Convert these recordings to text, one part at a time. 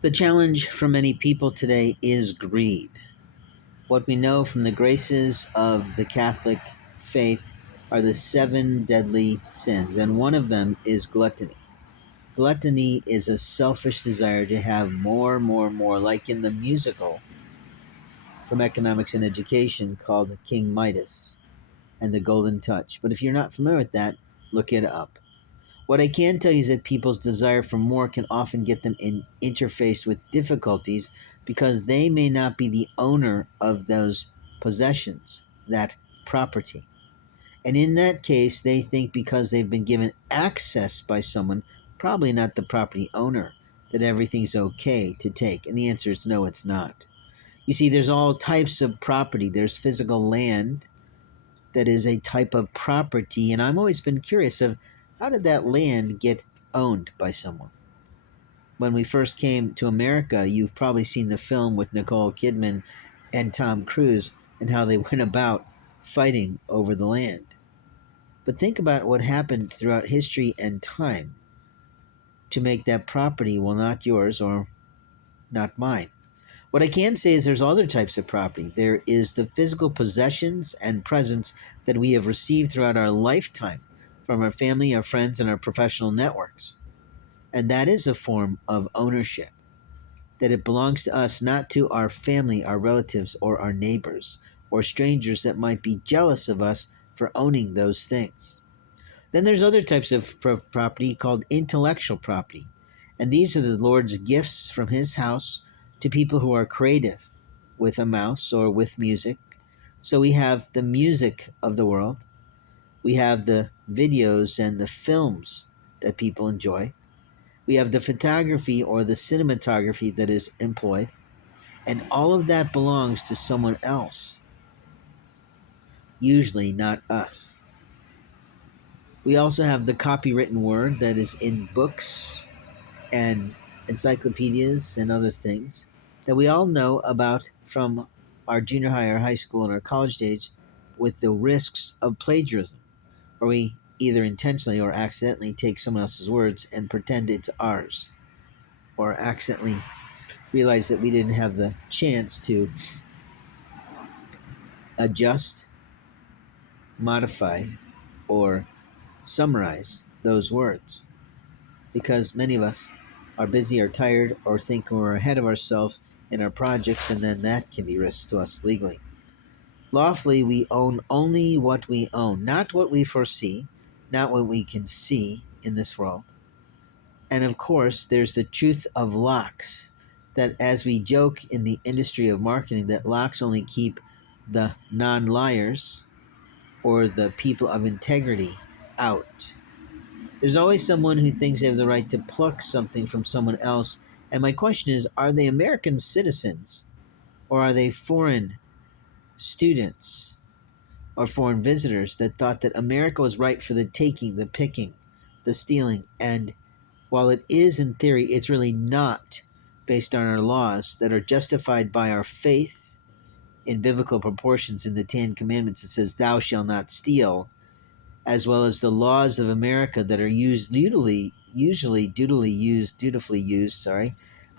The challenge for many people today is greed. What we know from the graces of the Catholic faith are the seven deadly sins, and one of them is gluttony. Gluttony is a selfish desire to have more, more, more, like in the musical from Economics and Education called King Midas and the Golden Touch. But if you're not familiar with that, look it up. What I can tell you is that people's desire for more can often get them in interface with difficulties because they may not be the owner of those possessions, that property. And in that case, they think because they've been given access by someone, probably not the property owner, that everything's okay to take. And the answer is no, it's not. You see, there's all types of property. There's physical land that is a type of property, and I've always been curious of how did that land get owned by someone? When we first came to America, you've probably seen the film with Nicole Kidman and Tom Cruise and how they went about fighting over the land. But think about what happened throughout history and time to make that property, well, not yours or not mine. What I can say is there's other types of property. There is the physical possessions and presence that we have received throughout our lifetime from our family, our friends, and our professional networks. And that is a form of ownership, that it belongs to us, not to our family, our relatives, or our neighbors, or strangers that might be jealous of us for owning those things. Then there's other types of property called intellectual property. And these are the Lord's gifts from his house to people who are creative with a mouse or with music. So we have the music of the world. We have the videos and the films that people enjoy. We have the photography or the cinematography that is employed. And all of that belongs to someone else, usually not us. We also have the copywritten word that is in books and encyclopedias and other things that we all know about from our junior high or high school and our college days with the risks of plagiarism, where we either intentionally or accidentally take someone else's words and pretend it's ours, or accidentally realize that we didn't have the chance to adjust, modify, or summarize those words. Because many of us are busy or tired or think we're ahead of ourselves in our projects, and then that can be risks to us legally. Lawfully, we own only what we own, not what we foresee, not what we can see in this world. And of course, there's the truth of locks, that as we joke in the industry of marketing, that locks only keep the non liars or the people of integrity out. There's always someone who thinks they have the right to pluck something from someone else. And my question is, are they American citizens or are they foreign students or foreign visitors that thought that America was right for the taking, the picking, the stealing? And while it is in theory, it's really not based on our laws that are justified by our faith in biblical proportions in the Ten Commandments. It says, "Thou shalt not steal," as well as the laws of America that are dutifully used,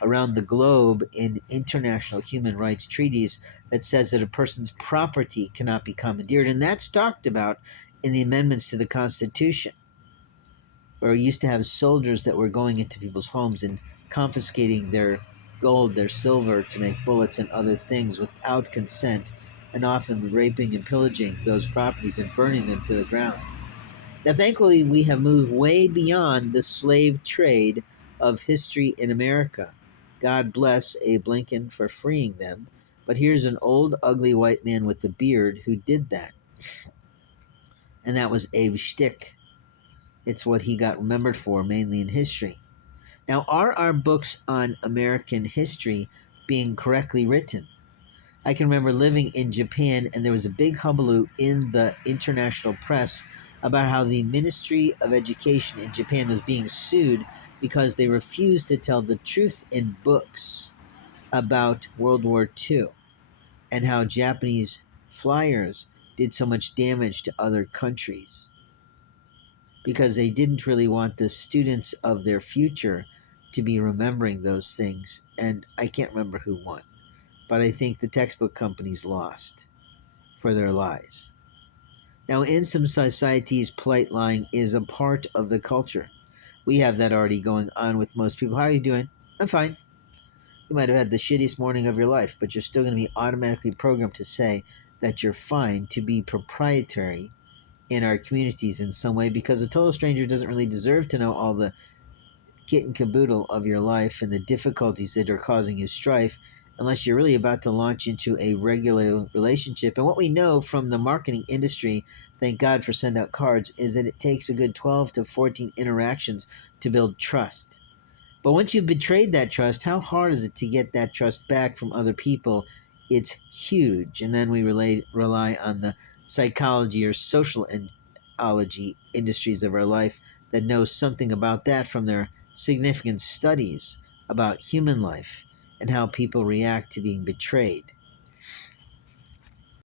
around the globe in international human rights treaties that says that a person's property cannot be commandeered. And that's talked about in the amendments to the Constitution, where we used to have soldiers that were going into people's homes and confiscating their gold, their silver to make bullets and other things without consent, and often raping and pillaging those properties and burning them to the ground. Now, thankfully, we have moved way beyond the slave trade of history in America. God bless Abe Lincoln for freeing them. But here's an old, ugly white man with a beard who did that. And that was Abe Shtick. It's what he got remembered for, mainly in history. Now, are our books on American history being correctly written? I can remember living in Japan, and there was a big hullabaloo in the international press about how the Ministry of Education in Japan was being sued because they refused to tell the truth in books about World War II and how Japanese flyers did so much damage to other countries because they didn't really want the students of their future to be remembering those things, and I can't remember who won. But I think the textbook companies lost for their lies. Now, in some societies, polite lying is a part of the culture. We have that already going on with most people. How are you doing? I'm fine. You might have had the shittiest morning of your life, but you're still going to be automatically programmed to say that you're fine, to be proprietary in our communities in some way, because a total stranger doesn't really deserve to know all the kit and caboodle of your life and the difficulties that are causing you strife unless you're really about to launch into a regular relationship. And what we know from the marketing industry, thank God for send out cards, is that it takes a good 12 to 14 interactions to build trust. But once you've betrayed that trust, how hard is it to get that trust back from other people? It's huge. And then we rely on the psychology or social ology industries of our life that know something about that from their significant studies about human life and how people react to being betrayed.